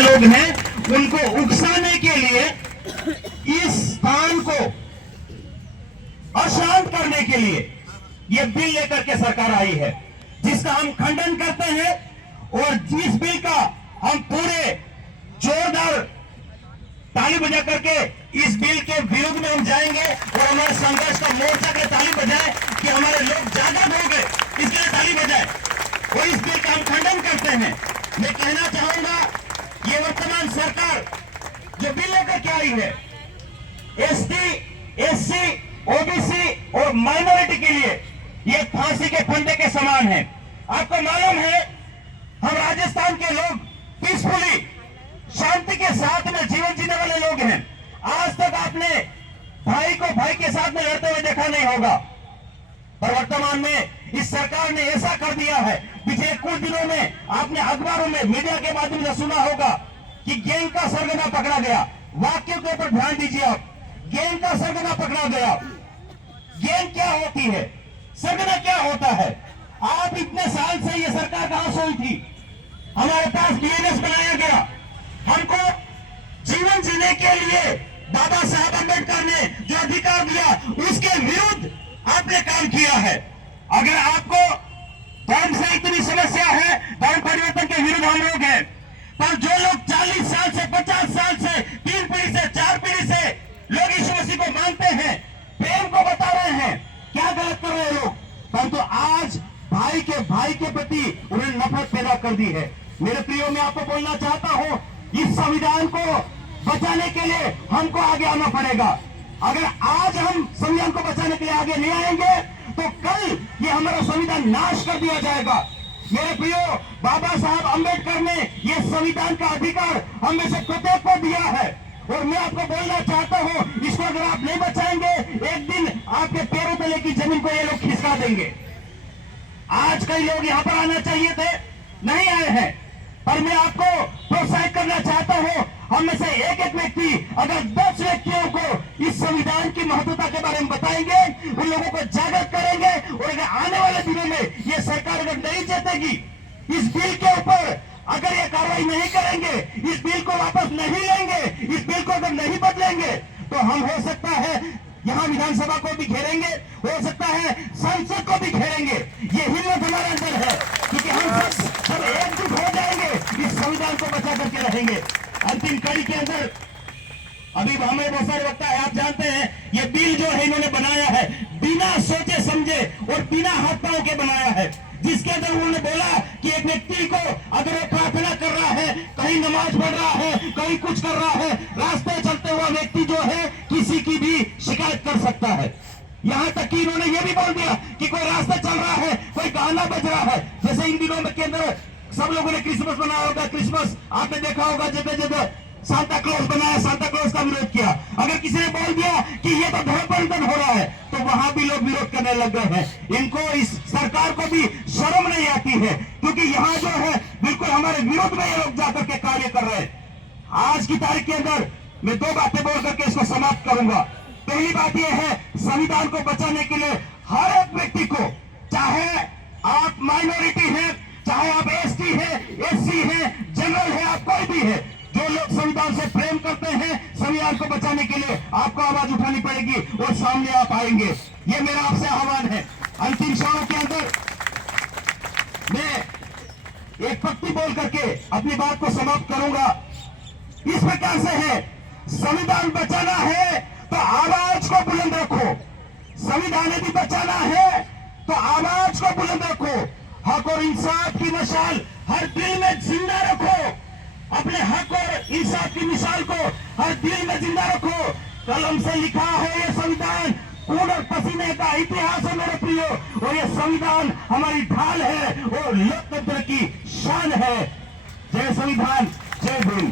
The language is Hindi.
लोग हैं उनको उकसाने के लिए इस स्थान को अशांत करने के लिए यह बिल लेकर के सरकार आई है, जिसका हम खंडन करते हैं। और जिस बिल का हम पूरे जोरदार ताली बजा करके इस बिल के विरुद्ध में हम जाएंगे और हमारे संघर्ष का मोर्चा के ताली बजाए कि हमारे लोग जागृत हो गए, इसके लिए ताली बजाए और इस बिल का हम खंडन करते हैं। मैं कहना चाहूंगा ये वर्तमान सरकार जो बिल लेकर के आई है, एसटी, एससी, ओबीसी और माइनॉरिटी के लिए ये फांसी के फंदे के समान है। आपको मालूम है हम राजस्थान के लोग पीसफुली शांति के साथ में जीवन जीने वाले लोग हैं। आज तक आपने भाई को भाई के साथ में लड़ते हुए देखा नहीं होगा, पर वर्तमान में इस सरकार ने ऐसा कर दिया है। पिछले कुछ दिनों में आपने अखबारों में, मीडिया के माध्यम से सुना होगा कि गैंग का सरगना पकड़ा गया। वाक्यों के ऊपर ध्यान दीजिए आप, गैंग का सरगना पकड़ा गया। गैंग क्या होती है, सरगना क्या होता है? आप इतने साल से ये सरकार कहां सोई थी? हमारे पास बीएनएस बनाया गया, हमको जीवन जीने के लिए बाबा साहब अम्बेडकर ने जो अधिकार दिया उसके विरुद्ध आपने काम किया है। अगर आपको धर्म से इतनी समस्या है, धर्म परिवर्तन के विरुद्ध हम लोग हैं, पर जो लोग 40 साल से 50 साल से 3 पीढ़ी से 4 पीढ़ी से लोग यीशु मसीह को मानते हैं, प्रेम को बता रहे हैं, क्या गलत कर रहे हैं लोग? परंतु आज भाई के प्रति उन्होंने नफरत पैदा कर दी है। मेरे प्रियो, मैं आपको बोलना चाहता हूं, इस संविधान को बचाने के लिए हमको आगे आना पड़ेगा। अगर आज हम संविधान को बचाने के लिए आगे नहीं आएंगे तो कल ये हमारा संविधान नाश कर दिया जाएगा। मेरे प्रियो, बाबा साहब अम्बेडकर ने ये संविधान का अधिकार हम में से प्रत्येक को दिया है और मैं आपको बोलना चाहता हूं, इसको अगर आप नहीं बचाएंगे, एक दिन आपके पैरों तले की जमीन को ये लोग खिसका देंगे। आज कई लोग यहां पर आना चाहिए थे, नहीं आए हैं, पर मैं आपको प्रोत्साहित करना चाहता हूं, हम में से एक एक व्यक्ति अगर 10 व्यक्तियों को इस संविधान की महत्वता के बारे में बताएंगे, उन लोगों को जागृत करेंगे और अगर आने वाले दिनों में ये सरकार अगर नहीं जीतेगी, इस बिल के ऊपर अगर ये कार्रवाई नहीं करेंगे, इस बिल को वापस नहीं लेंगे, इस बिल को अगर नहीं बदलेंगे, तो हम हो सकता है यहां विधानसभा को भी घेरेंगे, हो सकता है संसद को भी घेरेंगे। ये हिम्मत हमारे अंदर है, क्योंकि हम सब एकजुट हो जाएंगे, इस संविधान को बचा करके रहेंगे। अंतिम कड़ी के अंदर अभी हमें बहुत सारे वक्त है, आप जानते हैं ये बिल जो है इन्होंने बनाया है बिना सोचे समझे और बिना हाथ पांव के बनाया है, जिसके अंदर उन्होंने बोला कि एक व्यक्ति को अगर वो प्रार्थना कर रहा है, कहीं नमाज पढ़ रहा है, कहीं कुछ कर रहा है, रास्ते चलते हुआ व्यक्ति जो है किसी की भी शिकायत कर सकता है। यहां तक कि इन्होंने ये भी बोल दिया कि कोई रास्ते चल रहा है, कोई गाना बज रहा है, जैसे इन दिनों में केंद्र सब लोगों ने क्रिसमस मनाया होगा, क्रिसमस आपने देखा होगा जगह जगह सांता क्लॉज बनाया, सांता क्लॉज का विरोध किया। अगर किसी ने बोल दिया कि ये तो धर्म परिवर्तन हो रहा है, तो वहां भी लोग विरोध करने लग गए हैं। इनको, इस सरकार को भी शर्म नहीं आती है, क्योंकि यहाँ जो है बिल्कुल हमारे विरोध में ये लोग जाकर के कार्य कर रहे हैं। आज की तारीख के अंदर मैं 2 बातें बोल करके इसको समाप्त करूंगा। पहली बात यह है, संविधान को बचाने के लिए हर एक व्यक्ति को, चाहे आप माइनॉरिटी है, चाहे आप एसटी है, एससी है, जनरल है, आप कोई भी है, जो लोग संविधान से प्रेम करते हैं, संविधान को बचाने के लिए आपको आवाज उठानी पड़ेगी और सामने आप आएंगे। ये मेरा आपसे आह्वान है। अंतिम क्षणों के अंदर मैं एक पंक्ति बोल करके अपनी बात को समाप्त करूंगा। इस प्रकार से है, संविधान बचाना है तो आवाज को बुलंद रखो, संविधान यदि बचाना है तो आवाज को बुलंद रखो, हक और इंसाफ की मशाल हर दिल में जिंदा रखो, अपने हक और इंसाफ की मिसाल को हर दिल में जिंदा रखो। कलम से लिखा है ये संविधान, खून और पसीने का इतिहास है मेरे प्रियो, और ये संविधान हमारी ढाल है और लोकतंत्र की शान है। जय संविधान, जय भीम।